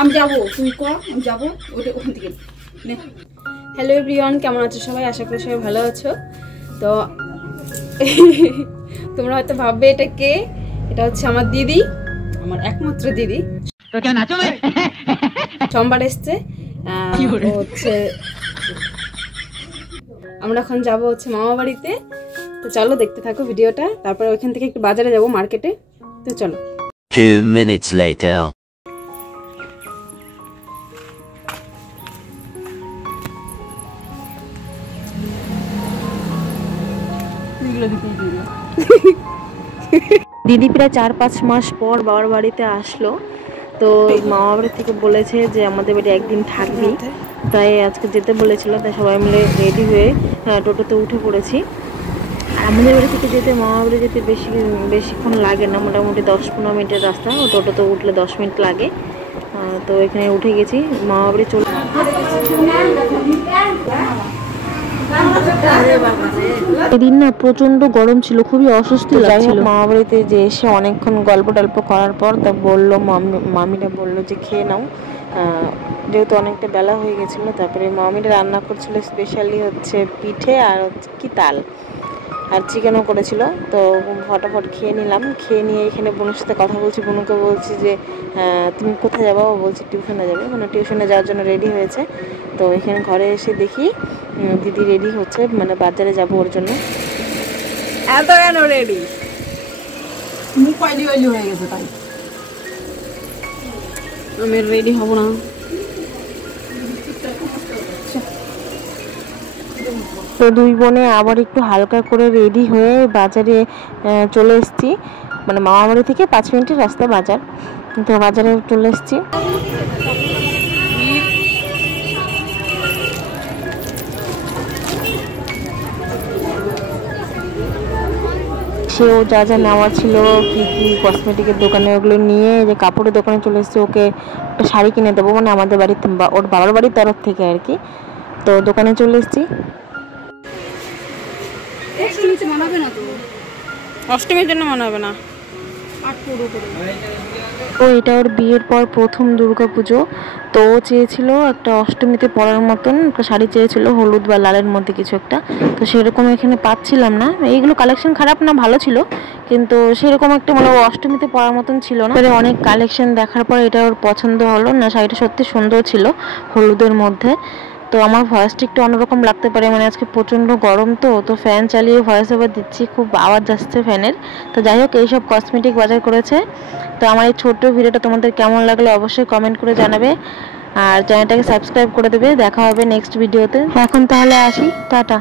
আমি যাবো, তুই কর, আমি যাবো ওখান থেকে। হ্যালো এভরিওয়ান, কেমন আছো সবাই? আশা করি সবাই ভালো আছো। তো তোমরা হয়তো ভাববে এটা কে? এটা হচ্ছে আমার দিদি, আমার একমাত্র দিদি। সোমবার এসছে। হচ্ছে আমরা এখন যাবো হচ্ছে মামা বাড়িতে। তো চলো দেখতে থাকো ভিডিওটা। তারপরে ওইখান থেকে একটু বাজারে যাবো, মার্কেটে। তো চলো। 2 minutes later. দিদি প্রায় 4-5 মাস পর বাবার বাড়িতে আসলো। তো মামা বাড়ি থেকে বলেছে যে আমাদের বাড়ি একদিন থাকবি, তাই আজকে যেতে বলেছিল। তাই সবাই মিলে রেডি হয়ে টোটোতে উঠে পড়েছি। আমাদের বাড়ি থেকে যেতে মামা বাড়ি যেতে বেশিক্ষণ লাগে না, মোটামুটি 10-15 মিনিটের রাস্তা। টোটোতে উঠলে 10 মিনিট লাগে। তো এখানে উঠে গেছি, মামা বাড়ি চলে। এদিন না প্রচন্ড গরম ছিল, খুবই অস্বস্তি লাগছিল। মামা বাড়িতে যে এসে অনেকক্ষণ গল্প টল্প করার পর তা বললো, মামিরা বললো যে খেয়ে নাও, যেহেতু অনেকটা বেলা হয়ে গেছিলো। তারপরে মামিরা রান্না করছিল স্পেশালি হচ্ছে পিঠে আর হচ্ছে কি তাল আর চিকেনও করেছিল। তো ফটাফট খেয়ে নিলাম। খেয়ে নিয়ে এখানে বোনের সাথে কথা বলছি। বোনকে বলছি যে তুমি কোথায় যাবো? ও বলছি টিউশনে যাবে, মানে টিউশনে যাওয়ার জন্য রেডি হয়েছে। তো এখানে ঘরে এসে দেখি দিদি রেডি হচ্ছে, মানে বাজারে যাবো ওর জন্য। এত কেন রেডি? মুখ অয়েলি হয়ে গেছে, তাই আমি রেডি হব না। তো দুই বোনে আবার একটু হালকা করে রেডি হয়ে বাজারে চলে এসেছি। মানে মামা বাড়ি থেকে 5 মিনিটের রাস্তা বাজার। তো বাজারে চলে এসেছি। সেও যা যা নেওয়া ছিল, কি কি কসমেটিকের দোকানে, ওগুলো নিয়ে যে কাপড়ের দোকানে চলে এসেছি। ওকে একটা শাড়ি কিনে দেবো, মানে আমাদের বাড়িতে ওর বাবার বাড়ির তরফ থেকে আর কি। তো দোকানে চলে এসেছি। অষ্টমীর জন্য মনে হবে না। তো এটা ওর বিয়ের পর প্রথম দুর্গা পুজো। তো ও চেয়েছিল একটা অষ্টমীতে পরার মতন একটা শাড়ি চেয়েছিল, হলুদ বা লালের মধ্যে কিছু একটা। তো সেরকম এখানে পাচ্ছিলাম না। এইগুলো কালেকশন খারাপ না, ভালো ছিল, কিন্তু সেরকম একটা মানে অষ্টমীতে পরার মতন ছিল না। অনেক কালেকশন দেখার পর এটা ওর পছন্দ হলো না। শাড়িটা সত্যি সুন্দর ছিল হলুদের মধ্যে। তো আমার ভয়েসটা একটু অন্যরকম লাগতে পারে, মানে আজকে প্রচণ্ড গরম। তো ফ্যান চালিয়ে ভয়েস ওভার দিচ্ছি, খুব আওয়াজ আসছে ফ্যানের। তো যাই হোক, এইসব কসমেটিক বাজার করেছে। তো আমার এই ছোট্ট ভিডিওটা তোমাদের কেমন লাগলো অবশ্যই কমেন্ট করে জানাবে, আর চ্যানেলটাকে সাবস্ক্রাইব করে দেবে। দেখা হবে নেক্সট ভিডিওতে। এখন তাহলে আসি, টাটা।